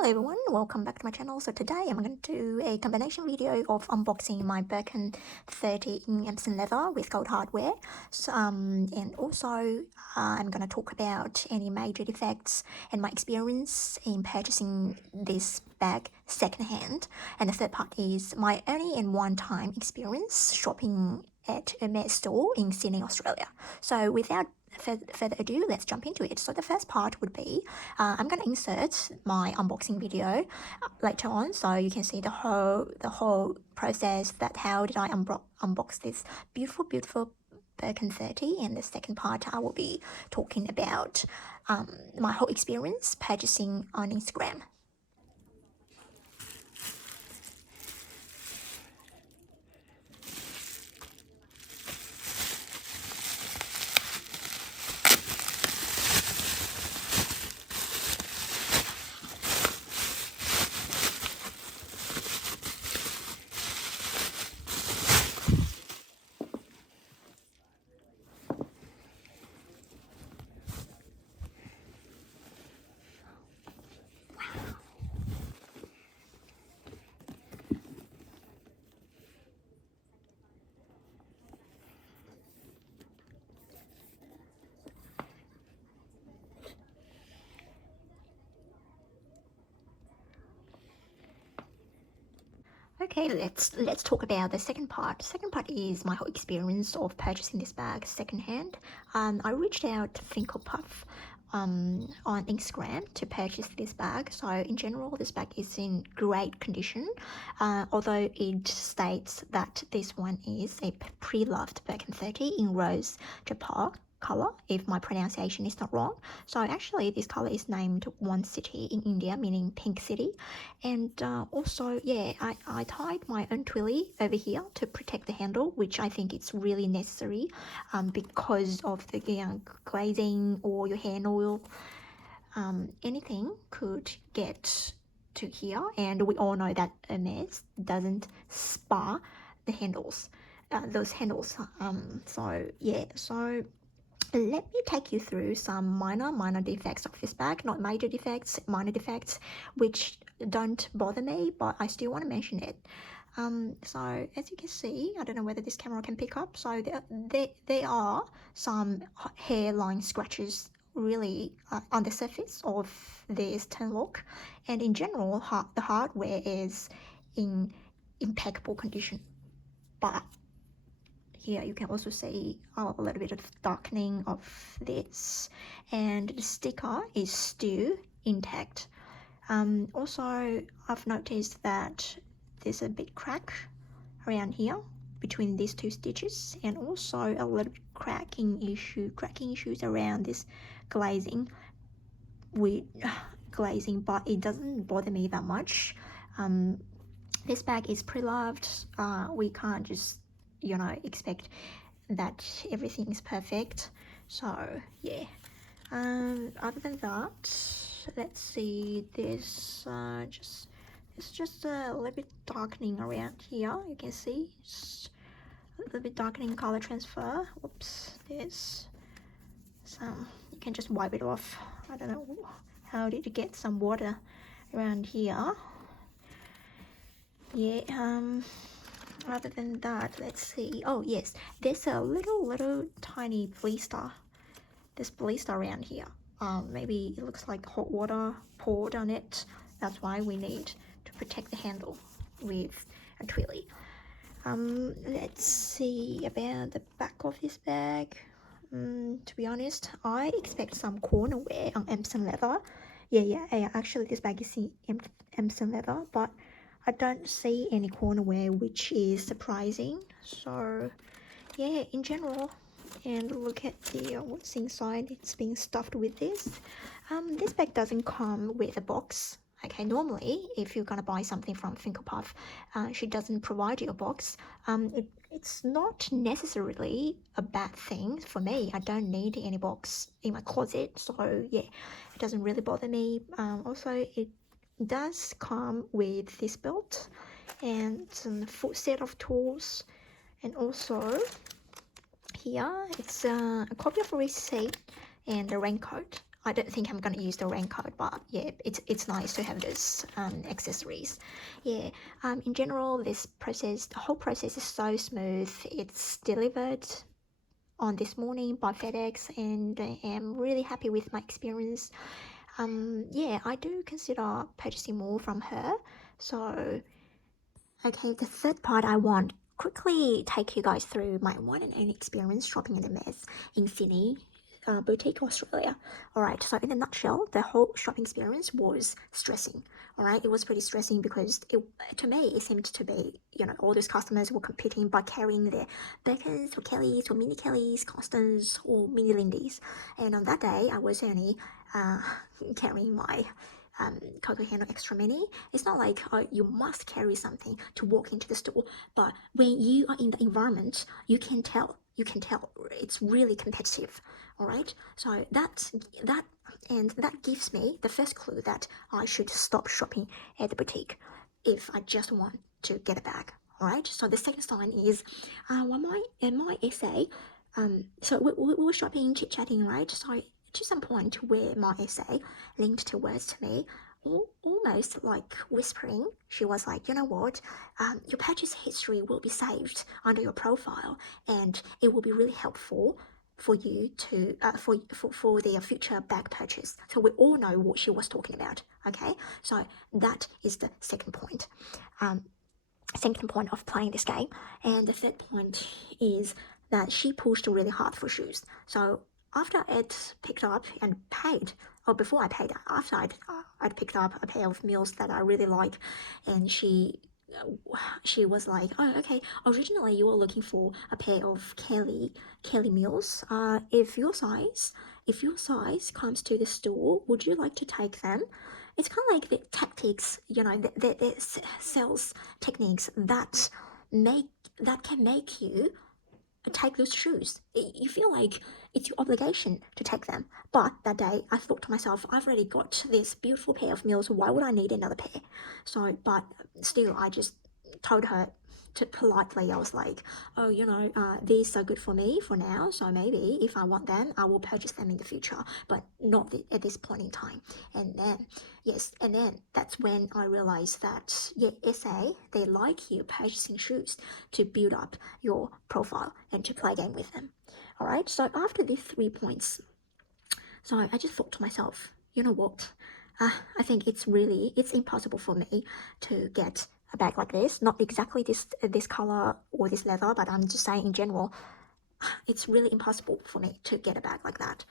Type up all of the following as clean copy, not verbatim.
Hello everyone, welcome back to my channel. So today I'm going to do a combination video of unboxing my Birkin 30 in Epsom leather with gold hardware. And also I'm going to talk about any major defects and my experience in purchasing this bag secondhand. And the third part is my only and one-time experience shopping at a Hermes store in Sydney, Australia. So without further ado, let's jump into it. So the first part would be I'm going to insert my unboxing video later on, so you can see the whole process, that how did I unbox this beautiful Birkin 30. And the second part I will be talking about my whole experience purchasing on Instagram. Okay, let's talk about the second part. The second part is my whole experience of purchasing this bag secondhand. I reached out to Puff on Instagram to purchase this bag. So in general, this bag is in great condition, although it states that this one is a pre-loved Birkin 30 in rose Jaipur color, if my pronunciation is not wrong. So actually this color is named one city in India, meaning pink city. And also, yeah, I tied my own twilly over here to protect the handle, which I think it's really necessary because of the glazing or your hand oil. Anything could get to here, and we all know that Hermes doesn't spar the handles, those handles. So yeah, so let me take you through some minor defects of this bag. Not major defects, minor defects, which don't bother me, but I still want to mention it. So as you can see, I don't know whether this camera can pick up, so there are some hairline scratches really on the surface of this turn lock, and in general the hardware is in impeccable condition, but here you can also see a little bit of darkening of this, and the sticker is still intact. Also, I've noticed that there's a big crack around here between these two stitches, and also a little bit cracking issues around this glazing but it doesn't bother me that much. This bag is pre-loved. We can't just expect that everything is perfect. So yeah, other than that, let's see, there's just a little bit darkening around here. You can see just a little bit darkening color transfer. Oops, there's some, you can just wipe it off. I don't know how did you get some water around here. Yeah, other than that, let's see. Oh yes, there's a little tiny blister. This blister around here. Maybe it looks like hot water poured on it. That's why we need to protect the handle with a twilly. Let's see about the back of this bag. To be honest, I expect some corner wear on Epsom leather. Yeah. Actually, this bag is in Epsom leather, but I don't see any corner wear, which is surprising. So yeah, in general, and look at the what's inside. It's being stuffed with this. This bag doesn't come with a box. Okay, normally if you're gonna buy something from Puff, she doesn't provide you a box. It's not necessarily a bad thing for me. I don't need any box in my closet, so yeah, it doesn't really bother me. Also, it does come with this belt and some full set of tools, and also here it's a copy of a receipt and a raincoat. I don't think I'm gonna use the raincoat, but yeah, it's nice to have those accessories. Yeah. In general, this process, the whole process is so smooth. It's delivered on this morning by FedEx, and I am really happy with my experience. Yeah, I do consider purchasing more from her. So, okay, the third part, I want quickly take you guys through my one and only experience shopping in Hermes in Sydney, boutique, Australia. All right, so in a nutshell, the whole shopping experience was stressing. All right, it was pretty stressing because to me, it seemed to be, all those customers were competing by carrying their Birkins or Kellys or mini Kellys, Constance or mini Lindys. And on that day, I was only uh, carrying my Coco Handle Extra Mini. It's not like you must carry something to walk into the store, but when you are in the environment, you can tell. You can tell it's really competitive. All right. So that gives me the first clue that I should stop shopping at the boutique if I just want to get a bag. All right. So the second sign is when my essay. So we were shopping, chit chatting, right? So to some point where my essay linked to words to me, almost like whispering, she was like, you know what, your purchase history will be saved under your profile, and it will be really helpful for you to for their future bag purchase. So we all know what she was talking about. Okay, so that is the second point. Second point of playing this game. And the third point is that she pushed really hard for shoes. So after it picked up and paid, or before I paid, after I'd picked up a pair of mules that I really like, and she was like, oh, okay, originally you were looking for a pair of Kelly mules. If your size comes to the store, would you like to take them? It's kind of like the tactics, the sales techniques that can make you take those shoes. You feel like it's your obligation to take them. But that day, I thought to myself, I've already got this beautiful pair of mules. Why would I need another pair? So, but still, I just told her to politely, I was like, oh, these are good for me for now. So maybe if I want them, I will purchase them in the future, but not at this point in time. And then that's when I realized that, yeah, SA, they like you purchasing shoes to build up your profile and to play a game with them. All right. So after these 3 points, so I just thought to myself, you know what? I think it's impossible for me to get a bag like this. Not exactly this color or this leather, but I'm just saying in general, it's really impossible for me to get a bag like that.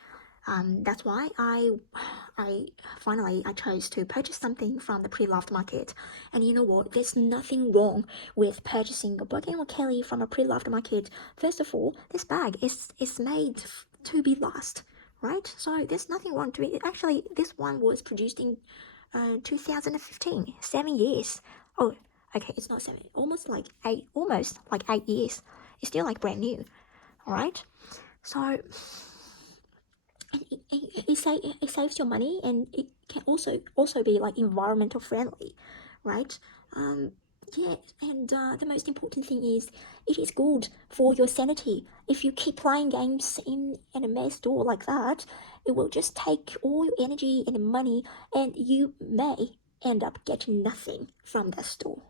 That's why I finally chose to purchase something from the pre-loved market. And you know what? There's nothing wrong with purchasing a Birkin or Kelly from a pre-loved market. First of all, this bag is made to be last, right? So there's nothing wrong to it. Actually, this one was produced in 2015, 7 years. Oh, okay, it's not 7, almost like 8 years. It's still like brand new. All right, so it saves your money, and it can also be like environmental friendly, right? Yeah, and the most important thing is it is good for your sanity. If you keep playing games in a mess store like that, it will just take all your energy and money, and you may end up getting nothing from that store.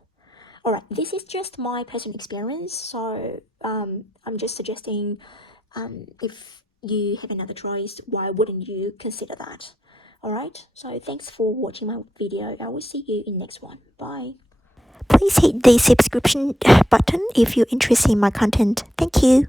All right, this is just my personal experience, so I'm just suggesting, if you have another choice, why wouldn't you consider that? All right, so thanks for watching my video. I will see you in next one. Bye. Please hit the subscription button if you're interested in my content. Thank you.